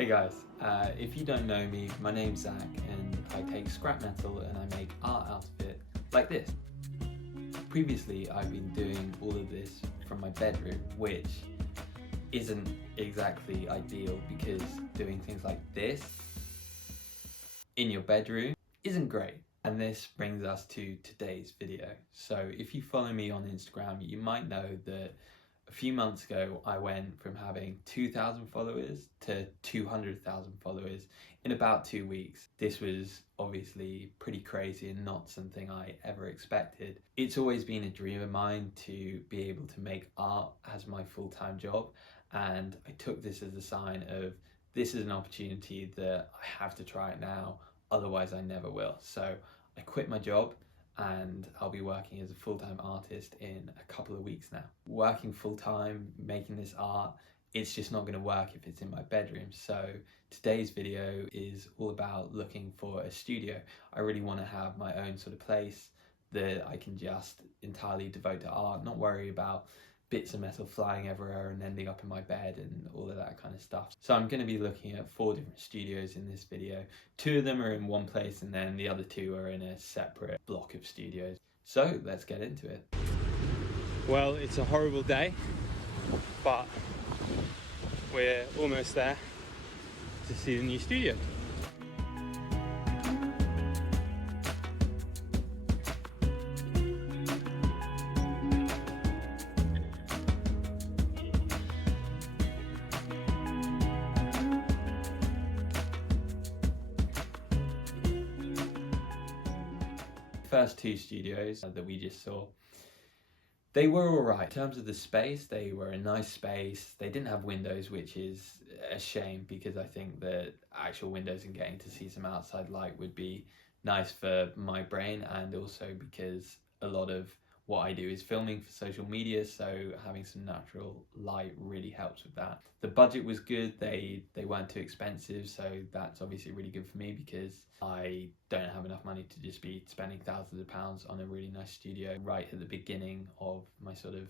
Hey guys, if you don't know me, my name's Zach and I take scrap metal and I make art out of it, like this. Previously I've been doing all of this from my bedroom, which isn't exactly ideal because doing things like this in your bedroom isn't great. And this brings us to today's video. So if you follow me on Instagram, you might know that a few months ago I went from having 2,000 followers to 200,000 followers in about 2 weeks. This was obviously pretty crazy and not something I ever expected. It's always been a dream of mine to be able to make art as my full-time job, and I took this as a sign of this is an opportunity that I have to try it now, otherwise I never will. So I quit my job and I'll be working as a full-time artist in a couple of weeks now. Working full-time, making this art, it's just not going to work if it's in my bedroom. So today's video is all about looking for a studio. I really want to have my own sort of place that I can just entirely devote to art, not worry about bits of metal flying everywhere and ending up in my bed and all of that kind of stuff. So I'm going to be looking at 4 different studios in this video. 2 of them are in one place and then the other 2 are in a separate block of studios. So let's get into it. Well, it's a horrible day, but we're almost there to see the new studio. First 2 studios that we just saw, they were all right. In terms of the space, they were a nice space. They didn't have windows, which is a shame because I think that actual windows and getting to see some outside light would be nice for my brain, and also because a lot of what I do is filming for social media, so having some natural light really helps with that. The budget was good, they weren't too expensive, so that's obviously really good for me because I don't have enough money to just be spending thousands of pounds on a really nice studio right at the beginning of my sort of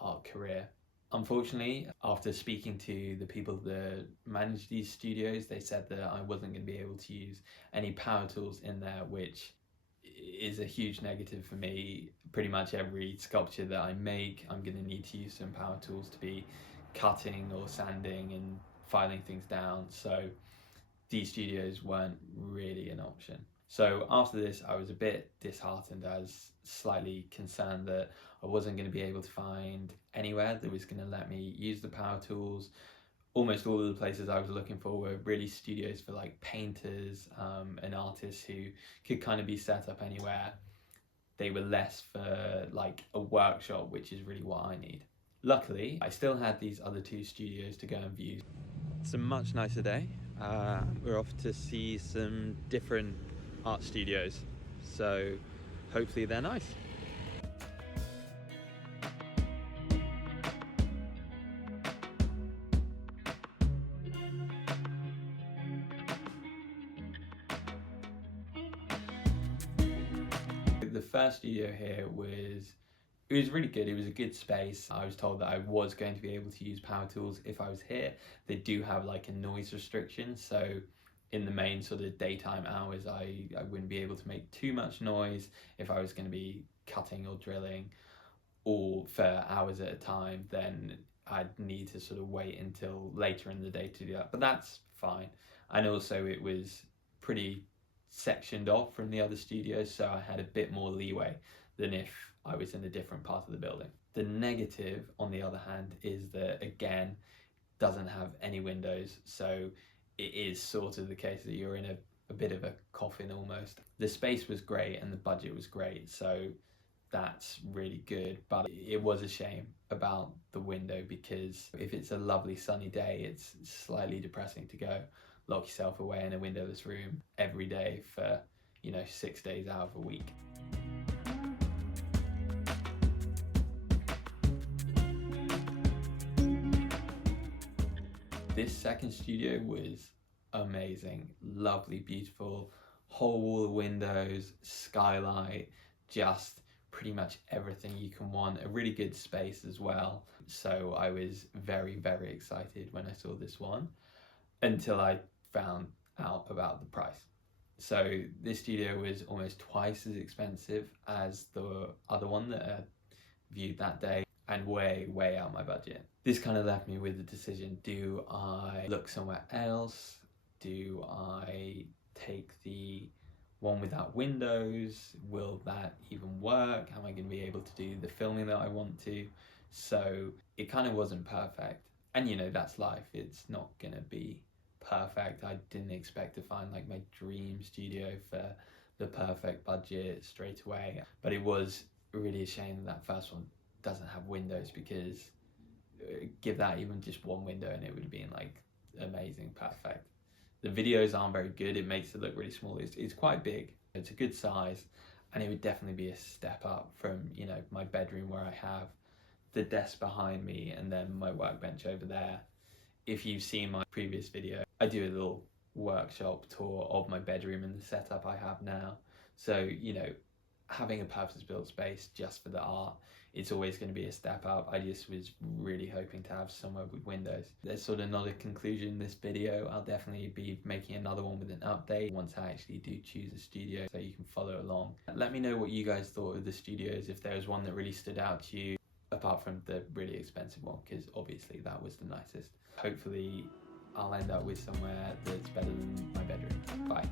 art career. Unfortunately, after speaking to the people that manage these studios, they said that I wasn't going to be able to use any power tools in there, which is a huge negative for me. Pretty much every sculpture that I make, I'm going to need to use some power tools to be cutting or sanding and filing things down. So these studios weren't really an option. So after this, I was a bit disheartened. I was slightly concerned that I wasn't going to be able to find anywhere that was going to let me use the power tools. Almost all of the places I was looking for were really studios for like painters and artists who could kind of be set up anywhere. They were less for like a workshop, which is really what I need. Luckily, I still had these other 2 studios to go and view. It's a much nicer day. We're off to see some different art studios, so hopefully they're nice. The first studio here was really good. It was a good space. I was told that I was going to be able to use power tools if I was here. They do have like a noise restriction, so in the main sort of daytime hours I wouldn't be able to make too much noise if I was going to be cutting or drilling or for hours at a time. Then I'd need to sort of wait until later in the day to do that, but that's fine. And also it was pretty sectioned off from the other studios, so I had a bit more leeway than if I was in a different part of the building. The negative, on the other hand, is that again, doesn't have any windows, so it is sort of the case that you're in a bit of a coffin almost. The space was great and the budget was great, so that's really good, but it was a shame about the window because if it's a lovely sunny day, it's slightly depressing to go lock yourself away in a windowless room every day for, 6 days out of a week. This second studio was amazing, lovely, beautiful, whole wall of windows, skylight, just pretty much everything you can want. A really good space as well. So I was very, very excited when I saw this one. until I found out about the price. So this studio was almost twice as expensive as the other one that I viewed that day, and way out my budget. This kind of left me with the decision: do I look somewhere else? Do I take the one without windows? Will that even work? Am I going to be able to do the filming that I want to? So it kind of wasn't perfect, and you know, that's life. It's not gonna be perfect. I didn't expect to find like my dream studio for the perfect budget straight away, but it was really a shame that first one doesn't have windows, because give that even just one window and it would have been like amazing, perfect. The videos aren't very good. It makes it look really small. It's quite big. It's a good size, and it would definitely be a step up from, you know, my bedroom where I have the desk behind me and then my workbench over there. If you've seen my previous video, I do a little workshop tour of my bedroom and the setup I have now. So, you know, having a purpose-built space just for the art, it's always going to be a step up. I just was really hoping to have somewhere with windows. There's sort of not a conclusion in this video. I'll definitely be making another one with an update once I actually do choose a studio, so you can follow along. Let me know what you guys thought of the studios, if there was one that really stood out to you, apart from the really expensive one, because obviously that was the nicest. Hopefully I'll end up with somewhere that's better than my bedroom. Bye.